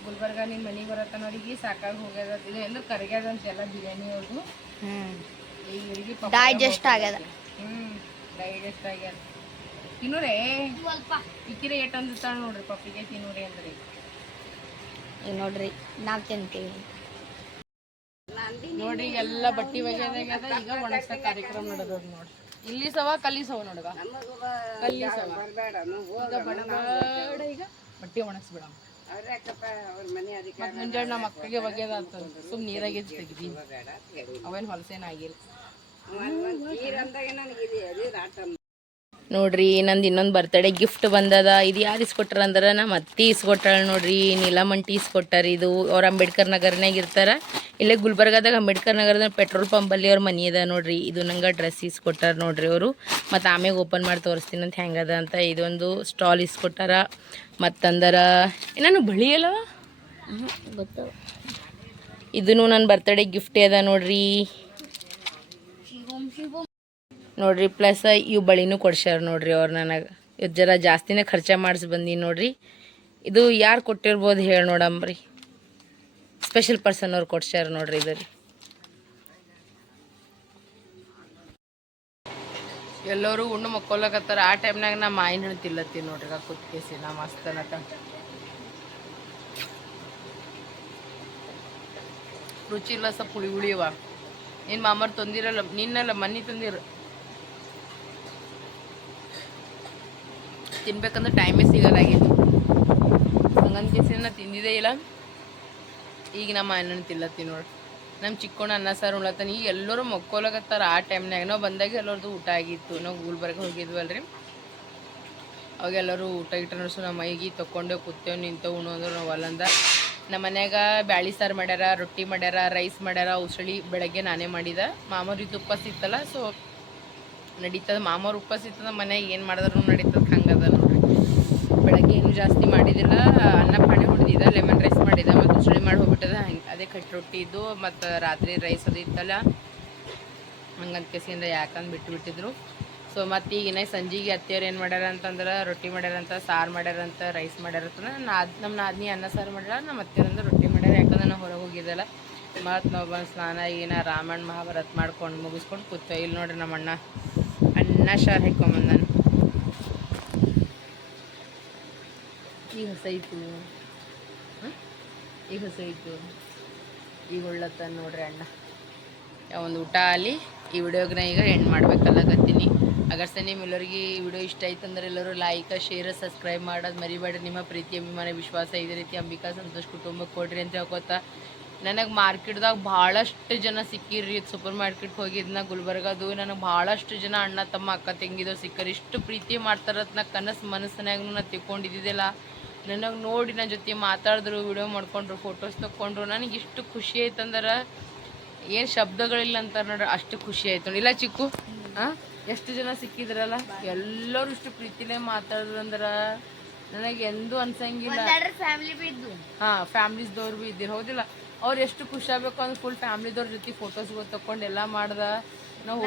ಗುಲ್ಬರ್ಗ ನಿಮ್ಮ ಮನೆಗೆ ಬರತ್ತನವ್ರಿಗೆ ಸಾಕಾಗಿ ಹೋಗ್ಯದ ಇದು ಎಂದು ಕರಗ್ಯದ ಅಂತೆಲ್ಲ ಬಿರಿಯಾನಿ ಇವ್ರಿಗೆ ಡೈಜೆಸ್ಟ್ ಆಗ್ಯದ ಹ್ಞೂ ಡೈಜೆಸ್ಟ್ ಆಗ್ಯದ. ತಿನ್ನೂರೇ? ಇಕ್ಕಿರ ಏಟ್ ಅಂದಿರ್ತಾಳ ನೋಡ್ರಿ ಪಪ್ಪಿಗೆ ತಿನ್ನೂರಿ ಅಂದ್ರಿ? ಈಗ ನೋಡ್ರಿ ನಾವ್ ತಿಂತೀವಿ ನೋಡ್ರಿ ಎಲ್ಲ ಬಟ್ಟಿ ಈಗ ಒಣಗ್ಸ ಕಾರ್ಯಕ್ರಮ ನಡೆದದ ನೋಡ್ರಿ. ಇಲ್ಲಿ ಸವ ಕಲ್ಲಿ ಸವ ನೋಡ್ಗ? ಕಲ್ಲಿ ಸವ. ಈಗ ಬಡ ಬಡ ಈಗ ಬಟ್ಟೆ ಒಣಗಿಸ್ಬಿಡ ಮತ್ ಮುಂಜಾನೆ ನಮ್ಮ ಅಕ್ಕಗೆ ಒಗ್ಯದ ಸುಮ್ ನೀರಾಗೆ ತೆಗ್ದಿ ಅವೇನ್ ಹೊಲಸೇನಾಗಿಲ್ಲ ನೋಡ್ರಿ ನಂದು ಇನ್ನೊಂದು ಬರ್ತಡೇ ಗಿಫ್ಟ್ ಬಂದದ. ಇದು ಯಾರು ಇಸ್ಕೊಟ್ರ ಅಂದ್ರೆ ನಮ್ಮ ಅತ್ತಿ ಇಸ್ಕೊಟ್ಟಾಳ ನೋಡ್ರಿ. ನೀಲಮಂಟಿ ಇಸ್ಕೊಟ್ಟಾರ ಇದು. ಅವ್ರು ಅಂಬೇಡ್ಕರ್ ನಗರನಾಗ ಇರ್ತಾರ. ಇಲ್ಲೇ ಗುಲ್ಬರ್ಗಾದಾಗ ಅಂಬೇಡ್ಕರ್ ನಗರದ ಪೆಟ್ರೋಲ್ ಪಂಪಲ್ಲಿ ಅವ್ರ ಮನಿ ಅದ ನೋಡ್ರಿ. ಇದು ನಂಗೆ ಡ್ರೆಸ್ ಇಸ್ಕೊಟ್ಟಾರ ನೋಡ್ರಿ ಅವರು. ಮತ್ತು ಆಮೇಲೆ ಓಪನ್ ಮಾಡಿ ತೋರಿಸ್ತೀನಿ ಅಂತ ಹೆಂಗದ ಅಂತ ಇದೊಂದು ಸ್ಟಾಲ್ ಇಸ್ಕೊಟ್ಟಾರ. ಮತ್ತಂದರ ನಾನು ಬಳಿ ಅಲ್ಲವ? ಇದೂ ಇದನ್ನು ನನ್ನ ಬರ್ತಡೇ ಗಿಫ್ಟೇ ಅದ ನೋಡ್ರಿ. ನೋಡ್ರಿ ಪ್ಲಸ್ ಇವು ಬಳಿನೂ ಕೊಡ್ಸ್ಯಾರ ನೋಡ್ರಿ ಅವ್ರು ನನಗೆ. ಇದು ಜರ ಜಾಸ್ತಿನೇ ಖರ್ಚ ಮಾಡಿಸಿ ಬಂದೀನಿ ನೋಡ್ರಿ. ಇದು ಯಾರು ಕೊಟ್ಟಿರ್ಬೋದು ಹೇಳಿ ನೋಡಂಬ್ರಿ ಸ್ಪೆಷಲ್ ಪರ್ಸನ್ ಅವ್ರು ಕೊಡ್ಸ್ಯಾರ ನೋಡ್ರಿ ಇದು ಎಲ್ಲರೂ ಉಣ್ಣು ಮಕ್ಕೊಲಕತ್ತಾರ. ಆ ಟೈಮ್ನಾಗ ನಾ ಮಾಯಿನ ಹಣ್ಣು ತಿಲ್ಲತ್ತೀನಿ ನೋಡ್ರಿ. ಕುತ್ಕೇಸಿ ನಾ ಮಸ್ತನತ ರುಚಿ ಇಲ್ಲ ಸ್ವಲ್ಪ ಹುಳಿ ಹುಳಿ ಅವ ನಿನ್ನ ಮಾಮರ್ ತಂದಿರಲ್ಲ, ನಿನ್ನಲ್ಲ ಮನಿ ತಂದಿರ. ತಿನ್ಬೇಕಂದ್ರೆ ಟೈಮೇ ಸಿಗಲಾಗಿತ್ತು ಹಂಗಂತ ಕೇಸಿ ನಾ ತಿಂದಿದ್ದೇ ಇಲ್ಲ. ಈಗ ನಮ್ಮ ಅಣ್ಣನ ತಿನ್ಲತ್ತೀನಿ ನೋಡಿ. ನಮ್ಮ ಚಿಕ್ಕೋಣ ಅನ್ನ, ಸಾರು, ಉಣ್ಲತ್ತಾನೆ. ಈಗ ಎಲ್ಲರೂ ಮಕ್ಕೋಲಕತ್ತಾರ ಆ ಟೈಮ್ನಾಗ ನಾವು ಬಂದಾಗ ಎಲ್ಲರದು ಊಟ ಆಗಿತ್ತು. ನಾವು ಗುಲ್ಬರ್ಗ ಹೋಗಿದ್ವಲ್ರಿ. ಅವಾಗೆಲ್ಲರೂ ಊಟ ಇಟ್ಟು ನಡ್ಸು, ನಮ್ಮ ಮೈಗೆ ತಕೊಂಡೆ ಕೂತೇವೆ, ನಿಂತೇವೆ ಉಣ್ಣು ಅಂದ್ರೆ ನಾವು ಅಲ್ಲಂದ ನಮ್ಮ ಮನೆಯಾಗ ಬ್ಯಾಳಿ ಸಾರು ಮಾಡ್ಯಾರ, ರೊಟ್ಟಿ ಮಾಡ್ಯಾರ, ರೈಸ್ ಮಾಡ್ಯಾರ ಉಸಳಿ ಬೆಳಗ್ಗೆ ನಾನೇ ಮಾಡಿದ. ಮಾಮೂರಿದ್ದು ಉಪ್ಪಾಸ ಇತ್ತಲ್ಲ ಸೊ ನಡೀತದೆ ಮಾಮೂರು ಉಪ್ಪಾಸ ಇತ್ತದ ಏನು ಮಾಡಿದ್ರು ನಡೀತದ ಹಂಗದ ನೋಡ್ರಿ. ಬೆಳಗ್ಗೆ ಏನು ಜಾಸ್ತಿ ಮಾಡಿದಿಲ್ಲ, ಅನ್ನ ಪಾಣಿ ಹೊಡೆದಿದ್ದ ಲೆಮನ್ ರೈಸ್ ಮಾಡಿದ, ಮತ್ತು ಉಸಳಿ ಮಾಡಿ ಹೋಗ್ಬಿಟ್ಟದ, ಹಂಗೆ ಅದೇ ಕಟ್ಟಿ ರೊಟ್ಟಿ ಇದ್ದು, ಮತ್ತು ರಾತ್ರಿ ರೈಸ್ ಅದು ಇತ್ತಲ್ಲ ಹಂಗಂತ ಕೆಸಿಯಿಂದ ಯಾಕಂದು ಬಿಟ್ಟು ಬಿಟ್ಟಿದ್ರು ಸೊ ಮತ್ತು ಈಗಿನ ಸಂಜೆಗೆ ಅತ್ತೆಯವ್ರು ಏನು ಮಾಡ್ಯಾರ ಅಂತಂದ್ರೆ ರೊಟ್ಟಿ ಮಾಡ್ಯಾರಂತ, ಸಾರು ಮಾಡ್ಯಾರಂತ ರೈಸ್ ಮಾಡ್ಯಾರಂತ ನಾದ್ ನಮ್ಮ ನಾದ್ನಿ ಅನ್ನ, ಸಾರು ಮಾಡ್ಯಾರ ನಮ್ಮ ಅತ್ತೆಯರಂದ್ರೆ ರೊಟ್ಟಿ ಮಾಡ್ಯಾರ. ಯಾಕಂದ್ರೆ ನಾವು ಹೊರಗೆ ಹೋಗಿದ್ದಲ್ಲ. ಮತ್ತು ನಾವು ಬಂದು ಸ್ನಾನ ಈಗಿನ ರಾಮಾಯಣ ಮಹಾಭಾರತ ಮಾಡ್ಕೊಂಡು ಮುಗಿಸ್ಕೊಂಡು ಕೂತ ಇಲ್ಲಿ ನೋಡ್ರಿ ನಮ್ಮ ಅಣ್ಣ. ಅನ್ನ ಸಾರು ಹಾಕೊಂಬಂದಾನ ಈಗ ಹೊಸ ಇತ್ತು. ಈಗ ಇತ್ತು. ಈಗ ಒಳ್ಳತ್ತ ನೋಡ್ರಿ ಅಣ್ಣ. ಒಂದು ಊಟ ಅಲ್ಲಿ ಈ ವಿಡಿಯೋಗ್ನ ಈಗ ಎಂಡ್ ಮಾಡ್ಬೇಕಲ್ಲಕತ್ತೀನಿ ಅಗರ್ಸೆ ನಿಮ್ಮೆಲ್ಲರಿಗೆ ಈ ವಿಡಿಯೋ ಇಷ್ಟ ಆಯ್ತು ಅಂದ್ರೆ ಎಲ್ಲರೂ ಲೈಕ್ ಶೇರ್ ಸಬ್ಸ್ಕ್ರೈಬ್ ಮಾಡೋದು ಮರಿಬೇಡಿ ನಿಮ್ಮ ಪ್ರೀತಿ, ಅಭಿಮಾನ, ವಿಶ್ವಾಸ ಇದೇ ರೀತಿ ಅಂಬಿಕಾ ಸಂತೋಷ್ ಕುಟುಂಬಕ್ಕೆ ಕೊಡ್ರಿ ಅಂತ ಹೇಳ್ಕೊತ. ನನಗೆ ಮಾರ್ಕೆಟ್ದಾಗ ಭಾಳಷ್ಟು ಜನ ಸಿಕ್ಕಿರ್ರಿ. ಸೂಪರ್ ಮಾರ್ಕೆಟ್ಗೆ ಹೋಗಿದ್ನ ಗುಲ್ಬರ್ಗದು, ನನಗೆ ಭಾಳಷ್ಟು ಜನ ಅಣ್ಣ, ತಮ್ಮ, ಅಕ್ಕ, ತಂಗಿದೋ ಸಿಕ್ಕರು. ಇಷ್ಟು ಪ್ರೀತಿ ಮಾಡ್ತಾರತ್ ನಾ ಕನಸು ಮನಸ್ಸಿನಾಗೂ ನಾ ತಿಳ್ಕೊಂಡಿದ್ದಿದ್ದಿಲ್ಲ. ನನಗೆ ನೋಡಿ ನನ್ನ ಜೊತೆ ಮಾತಾಡಿದ್ರು, ವಿಡಿಯೋ ಮಾಡ್ಕೊಂಡ್ರು ಫೋಟೋಸ್ ತೊಗೊಂಡ್ರು ನನಗೆ ಇಷ್ಟು ಖುಷಿ ಆಯ್ತಂದ್ರೆ, ಏನು ಶಬ್ದಗಳಿಲ್ಲ ಅಂತಾರೆ ನೋಡ್ರಿ, ಅಷ್ಟು ಖುಷಿ ಆಯ್ತು ಇಲ್ಲ ಚಿಕ್ಕು ಹಾಂ ಎಷ್ಟು ಜನ ಸಿಕ್ಕಿದ್ರಲ್ಲ? ಎಲ್ಲರೂ ಇಷ್ಟು ಪ್ರೀತಿಲೇ ಮಾತಾಡಿದ್ರು ಅಂದ್ರೆ ನನಗೆ ಎಂದೂ ಅನ್ಸಂಗಿಲ್ಲ. ಹಾ ಫ್ಯಾಮ್ಲೀಸ್ದವ್ರು ಭೀ ಇದ್ದೀರಿ ಹೌದಿಲ್ಲ. ಅವ್ರು ಎಷ್ಟು ಖುಷಿ ಆಗ್ಬೇಕು ಅಂದ್ರೆ ಫುಲ್ ಫ್ಯಾಮ್ಲಿದವ್ರ ಜೊತೆ ಫೋಟೋಸ್ಗಳು ತಕೊಂಡು ಎಲ್ಲ ಮಾಡ್ದ. ನಾವು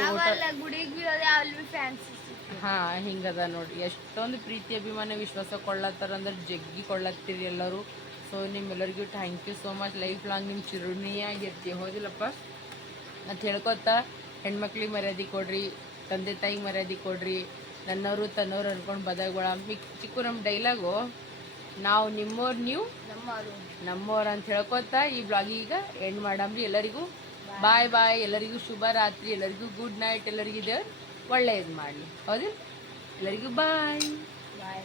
ಹಾ ಹಿಂಗದ ನೋಡ್ರಿ. ಎಷ್ಟೊಂದು ಪ್ರೀತಿ ಅಭಿಮಾನ ವಿಶ್ವಾಸ ಕೊಳ್ಳತ್ತಾರ ಅಂದ್ರೆ ಜಗ್ಗಿ ಕೊಳ್ಳತ್ತೀರಿ ಎಲ್ಲರೂ. ಸೊ ನಿಮ್ಮೆಲ್ಲರಿಗೂ thank you so much lifelong ನಿಮ್ಮ ಚಿರುಣಿಯಾಗಿರ್ತೀವಿ ಹೌದಿಲ್ಲಪ್ಪ? ಅಂತ ಹೇಳ್ಕೊತ ಹೆಣ್ಮಕ್ಳಿಗೆ ಮರ್ಯಾದೆ ಕೊಡ್ರಿ. ತಂದೆ ತಾಯಿ ಮರ್ಯಾದೆ ಕೊಡ್ರಿ ನನ್ನವರು ತನ್ನವ್ರು ಅನ್ಕೊಂಡು ಬದಗಳ ಚಿಕ್ಕು ನಮ್ಮ ಡೈಲಾಗು ನಾವು ನಿಮ್ಮವ್ರು ನೀವು ನಮ್ಮವರು. ನಮ್ಮವ್ರು ಅಂತ ಹೇಳ್ಕೊತ ಈ ಬ್ಲಾಗ್ ಈಗ ಎಂಡ್ ಮಾಡಮ್ರಿ ಎಲ್ಲರಿಗೂ. ಬಾಯ್ ಬಾಯ್ ಎಲ್ಲರಿಗೂ ಶುಭ ರಾತ್ರಿ ಎಲ್ಲರಿಗೂ ಗುಡ್ ನೈಟ್ ಎಲ್ಲರಿಗೂ ದೇವ್ರು ಒಳ್ಳೆಯದು ಮಾಡಲಿ. ಹೌದು? ಎಲ್ಲರಿಗೂ ಬಾಯ್ ಬಾಯ್